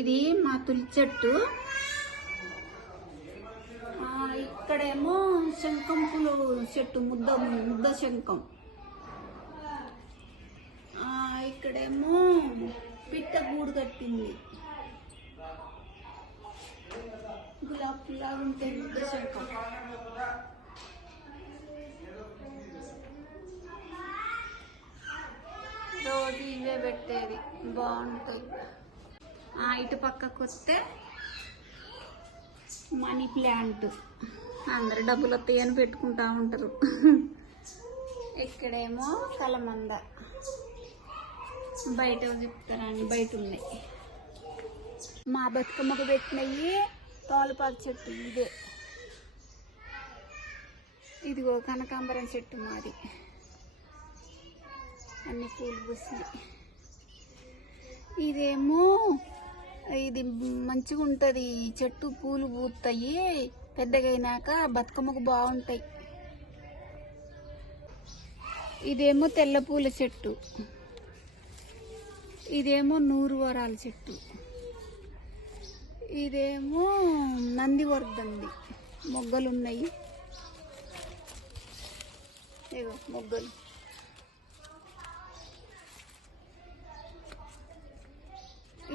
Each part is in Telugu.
ఇది మా తులసి చెట్టు. ఇక్కడేమో శంఖం పూలు చెట్టు, ముద్ద శంఖం. ఇక్కడేమో పిట్ట గూడు కట్టింది. గులాబ్ పుల్లాగా ఉంటాయి ముద్ద శంఖం. రోజు ఇవే పెట్టేది, బాగుంటాయి. ఇటు పక్కకు వస్తే మనీ ప్లాంట్, అందరు డబ్బులు వస్తాయని పెట్టుకుంటా ఉంటారు. ఇక్కడేమో కలమంద, బయట చెప్తారని బయట ఉన్నాయి. మా బతుకమ్మకు పెట్టినవి తోలపాకు చెట్టు ఇదే. ఇదిగో కనకాంబరం చెట్టు మాది, అన్ని పూలు పూసినాయి. ఇదేమో ఇది మంచిగా ఉంటుంది చెట్టు, పూలు పూస్తాయి పెద్దగా అయినాక, బతుకమ్మకు బాగుంటాయి. ఇదేమో తెల్ల పూల చెట్టు, ఇదేమో నూరు వరాల చెట్టు, ఇదేమో నందివర్ధంది. మొగ్గలు ఉన్నాయి, ఇగో మొగ్గలు.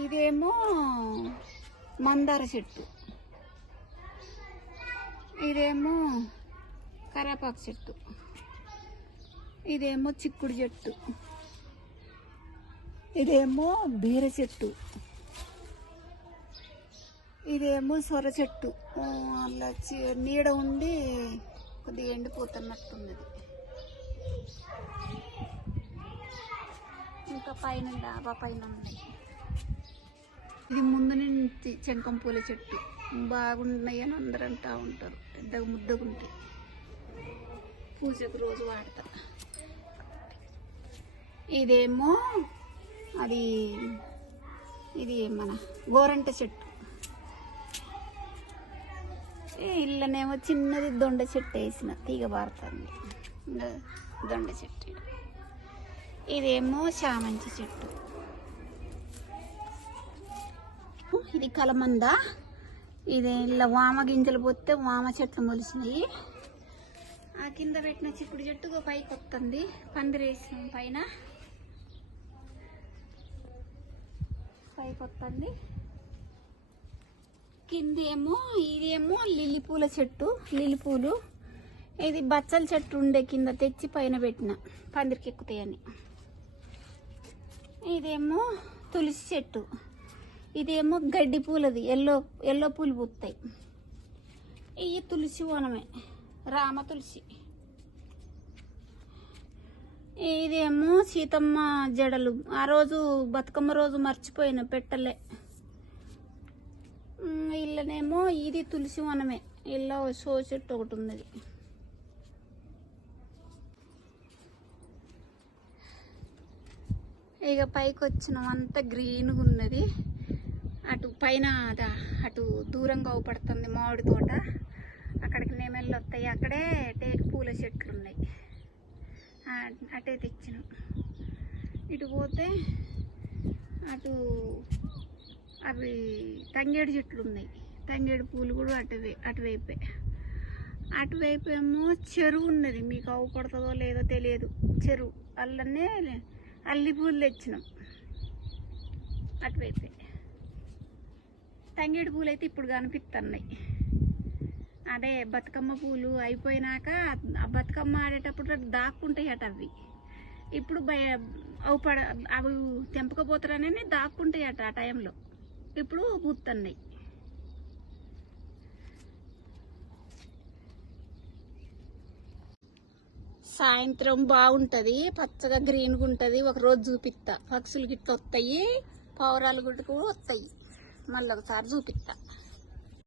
ఇదేమో మందార చెట్టు, ఇదేమో కరాపాకు చెట్టు, ఇదేమో చిక్కుడు చెట్టు, ఇదేమో బీర చెట్టు, ఇదేమో సొర చెట్టు. అలా నీడ ఉండి కొద్దిగా ఎండిపోతున్నట్టుంది. ఇంకా పైన డాబా పైన ఉన్నాయి. ఇది ముందు నుంచి శంఖం పూల చెట్టు, బాగున్నాయి అని అందరూ అంటూ ఉంటారు. పెద్దగా ముద్దగా ఉంటాయి, పూజకు రోజు వాడతా. ఇదేమో ఇది మన గోరంట చెట్టు. ఇళ్ళనేమో చిన్నది దొండ చెట్టు వేసిన, తీగ పారుతుంది దొండ చెట్టు. ఇదేమో చామంతి చెట్టు. ఇది కలమంద. ఇది ఇలా వామ గింజలు పోతే వామ చెట్లు మొలిసినాయి. ఆ కింద పెట్టిన చిక్కుడు చెట్టు పైకి వస్తుంది, పందిరేసిన పైన పైకి వస్తుంది. కిందేమో ఇదేమో లిల్లీ పూల చెట్టు, లిల్లీ పూలు. ఇది బచ్చల చెట్టు ఉండే కింద తెచ్చి పైన పెట్టిన, పందిరికి ఎక్కుతాయని. ఇదేమో తులసి చెట్టు, ఇదేమో గడ్డి పూలది, ఎల్లో పూలు పూస్తాయి. ఇవి తులసి వనమే, రామ తులసి. ఇదేమో సీతమ్మ జడలు, ఆ రోజు బతుకమ్మ రోజు మర్చిపోయిన పెట్టలే. ఇళ్ళనేమో ఇది తులసి వనమే, ఇళ్ళ షో చెట్టు ఒకటి ఉన్నది. ఇక పైకి వచ్చినాం, అంతా గ్రీన్గా ఉన్నది. అటు పైన అటు దూరంగా అవుపడుతుంది మామిడి తోట, అక్కడికి నెమళ్ళు వస్తాయి. అక్కడే టేకు పూల చెట్లు ఉన్నాయి, అటే తెచ్చినాం. ఇటు పోతే అటు అవి తంగేడు చెట్లు ఉన్నాయి, తంగేడు పూలు కూడా అటువైపే. అటువైపు ఏమో చెరువు ఉన్నది, మీకు అవుపడుతుందో లేదో తెలియదు. చెరువు అల్లనే అల్లి పూలు తెచ్చినాం, అటువైపే. తంగేడు పూలు అయితే ఇప్పుడు కనిపిస్తున్నాయి. అదే బతుకమ్మ పూలు అయిపోయినాక ఆ బతుకమ్మ ఆడేటప్పుడు దాక్కుంటాయి అట అవి. ఇప్పుడు అవి తెంపకపోతారని దాక్కుంటాయి అట ఆ టైంలో. ఇప్పుడు పూస్తున్నాయి. సాయంత్రం బాగుంటుంది, పచ్చగా గ్రీన్గా ఉంటుంది. ఒకరోజు చూపిస్తా, పక్షులు గిట్ల వస్తాయి, పావురాలు గుడ్డు కూడా వస్తాయి. మళ్ళీ ఒకసారి చూపిస్తా.